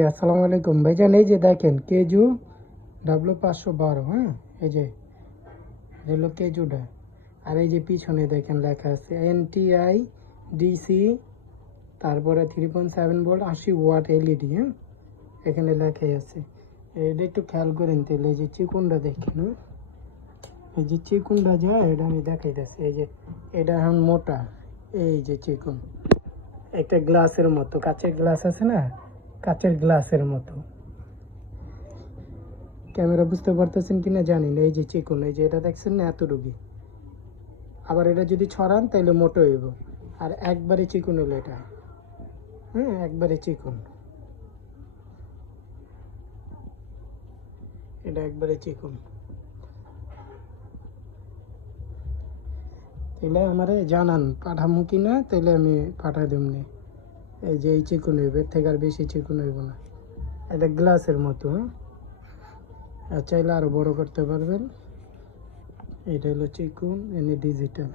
আসসালামু আলাইকুম ভাইজান। এই যে দেখেন কেজু W512, হ্যাঁ, এই যে হলো কেজুটা। আর এই যে পিছনে দেখেন লেখা আছে NTI DC, তারপরে 3.7 ভোল্ট 80 ওয়াট LED, হ্যাঁ, এখানে লেখাই আছে। এটা একটু খেয়াল করেন তাহলে। এই যে চিকুনটা দেখেন, হ্যাঁ, এই যে চিকুনটা যায় এটা আমি দেখাইতেছি। এই যে এটা এখন মোটা, এই যে চিকুন একটা গ্লাসের মতো, কাচের গ্লাস আছে না, কাচের গ্লাসের মতো। ক্যামেরা বুঝতে পারতেছেন কিনা জানি না। এই যে চিকন, এই যে এটা দেখছেন না এতটুকু। আবার এটা যদি ছড়ান তাহলে মোটো হইব। আর একবারে চিকন হলো এটা, হ্যাঁ, একবারে চিকন, এটা একবারে চিকন। তাহলে আমারে জানান পাঠামু কিনা, তাহলে আমি পাঠাই দেবনি। এই যে এই চিকন হইব, এর থেকে আর বেশি চিকন হইব না। এটা গ্লাসের মতো, হ্যাঁ, আর চাইলে আরো বড় করতে পারবেন। এটা হলো চিকন, এনে ডিজিটাল।